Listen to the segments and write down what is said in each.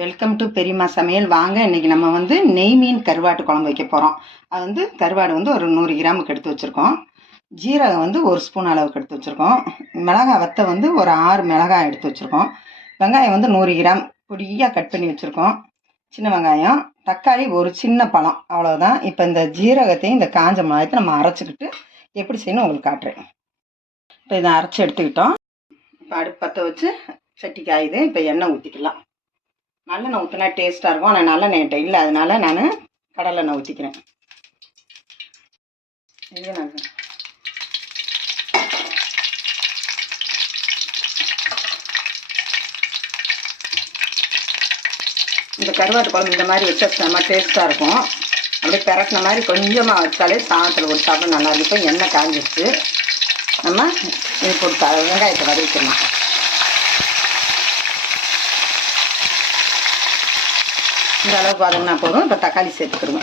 Welcome to பெரியம்மா சமையல். வாங்க இன்றைக்கி நம்ம வந்து நெய் மீன் கருவாட்டு குழம்பு வைக்க போகிறோம். அது வந்து கருவாடு வந்து ஒரு 100 கிராமுக்கு எடுத்து வச்சுருக்கோம். ஜீரகம் வந்து 1 ஸ்பூன் அளவுக்கு எடுத்து வச்சுருக்கோம். மிளகாய் வத்தை வந்து ஒரு 6 மிளகாய் எடுத்து வச்சுருக்கோம். வெங்காயம் வந்து 100 கிராம் பொடியாக கட் பண்ணி வச்சுருக்கோம். சின்ன வெங்காயம், தக்காளி ஒரு சின்ன பழம், அவ்வளோதான். இப்போ இந்த ஜீரகத்தையும் இந்த காஞ்ச மிளகாயத்தை நம்ம அரைச்சிக்கிட்டு எப்படி செய்யணும் உங்களுக்கு காட்டுறேன். இப்போ இதை அரைச்சி எடுத்துக்கிட்டோம். இப்போ அடுப்பு பற்ற வச்சு சட்டி காயுது. இப்போ எண்ணெய் ஊற்றிக்கலாம். நல்லெண்ணெய் ஊற்றினா டேஸ்ட்டாக இருக்கும். ஆனால் நல்லெண்ணெய் என்கிட்ட இல்லை, அதனால் நான் கடலெண்ணெய் ஊற்றிக்கிறேன். இது நல்ல இந்த கருவாட்டு குழம்பு இந்த மாதிரி வச்சா செம்ம டேஸ்ட்டாக இருக்கும். அப்படியே பிறக்கின மாதிரி கொஞ்சமாக வச்சாலே சாதத்தில் ஒரு சாப்பிட நல்லாயிருக்கும். இப்போ எண்ணெய் காஞ்சிடுச்சு. நம்ம இது போட்டு வெங்காயத்தை வதக்கிடலாம். இந்த அளவுக்கு வதங்கினா போதும். இப்போ தக்காளி சேர்த்துக்கிடுங்க.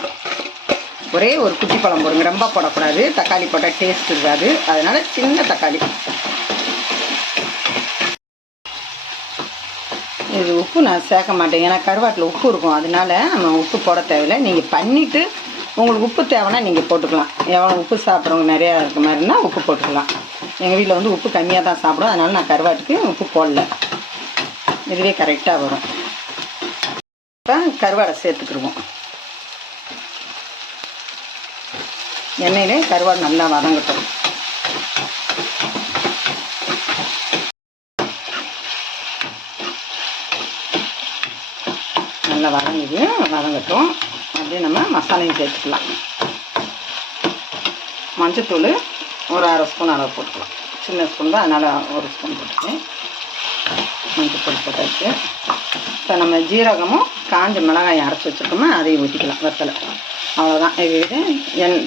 ஒரே ஒரு குட்டி பழம் போடுங்க, ரொம்ப போடக்கூடாது. தக்காளி போட்டால் டேஸ்ட் இருக்காது, அதனால் சின்ன தக்காளி. இது உப்பு நான் சேர்க்க மாட்டேன், ஏன்னா கருவாட்டில் உப்பு இருக்கும். அதனால நம்ம உப்பு போட தேவையில்லை. நீங்கள் பண்ணிவிட்டு உங்களுக்கு உப்பு தேவைன்னா நீங்கள் போட்டுக்கலாம். எவ்வளோ உப்பு சாப்பிட்றவங்க நிறையா இருக்க மாதிரினா உப்பு போட்டுக்கலாம். எங்கள் வீட்டில் வந்து உப்பு கம்மியாக தான் சாப்பிடும், அதனால் நான் கருவாட்டுக்கு உப்பு போடல. இதுவே கரெக்டாக வரும். இப்போ கருவாடை சேர்த்துக்கிடுவோம். எண்ணெயிலே கருவாடு நல்லா வதங்கட்டும். நல்லா வதங்கட்டும். அப்படியே நம்ம மசாலையும் சேர்த்துக்கலாம். மஞ்சத்தூள் ஒரு 1/2 ஸ்பூன் அளவு போட்டுக்கலாம். சின்ன ஸ்பூன் தான், அதனால் 1 ஸ்பூன் போட்டுக்கேன். மஞ்சத்தூள் போட்டாச்சு. இப்போ நம்ம ஜீரகமும் காஞ்ச மிளகாயை அரைச்சி வச்சுருக்கோமா, அதையும் ஊற்றிக்கலாம். வத்தலை அவ்வளோதான். இது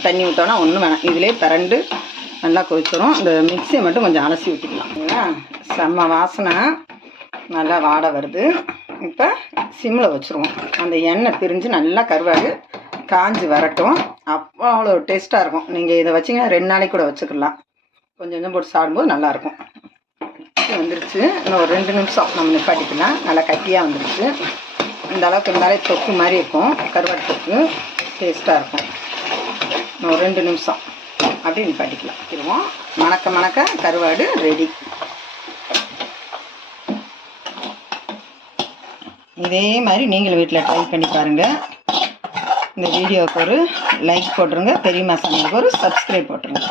தண்ணி ஊற்றோன்னா ஒன்றும் வேணாம். இதிலே பரண்டு நல்லா கொதிச்சிடும். இந்த மிக்சியை மட்டும் கொஞ்சம் அலசி ஊற்றிக்கலாம். இல்லைங்களா? செம்ம வாசனை, நல்லா வாடை வருது. இப்போ சிம்மில் வச்சுருவோம். அந்த எண்ணெய் பிரிஞ்சு நல்லா கருவாடு காஞ்சி வரட்டும். அப்போ அவ்வளோ டேஸ்ட்டாக இருக்கும். நீங்கள் இதை வச்சிங்கன்னா 2 நாளைக்கு கூட வச்சுக்கலாம். கொஞ்சம் கொஞ்சம் போட்டு சாப்பிடும்போது நல்லாயிருக்கும். வந்துருச்சு. இன்னும் ஒரு 2 நிமிஷம் நம்ம நிப்பாட்டிக்கலாம். நல்லா கட்டியாக வந்துருச்சு. இந்த அளவுக்கு இருந்தாலே தொக்கு மாதிரி இருக்கும். கருவாட்டு தொக்கு டேஸ்ட்டாக இருக்கும். இன்னும் ஒரு 2 நிமிஷம் அப்படியே நிப்பாட்டிக்கலாம். திருவோம். மணக்க மணக்க கருவாடு ரெடி. இதே மாதிரி நீங்களும் வீட்டில் ட்ரை பண்ணி பாருங்கள். இந்த வீடியோவுக்கு ஒரு லைக் போட்டுருங்க. பெரியம்மா சமையலுக்கு ஒரு சப்ஸ்கிரைப் போட்டுருங்க.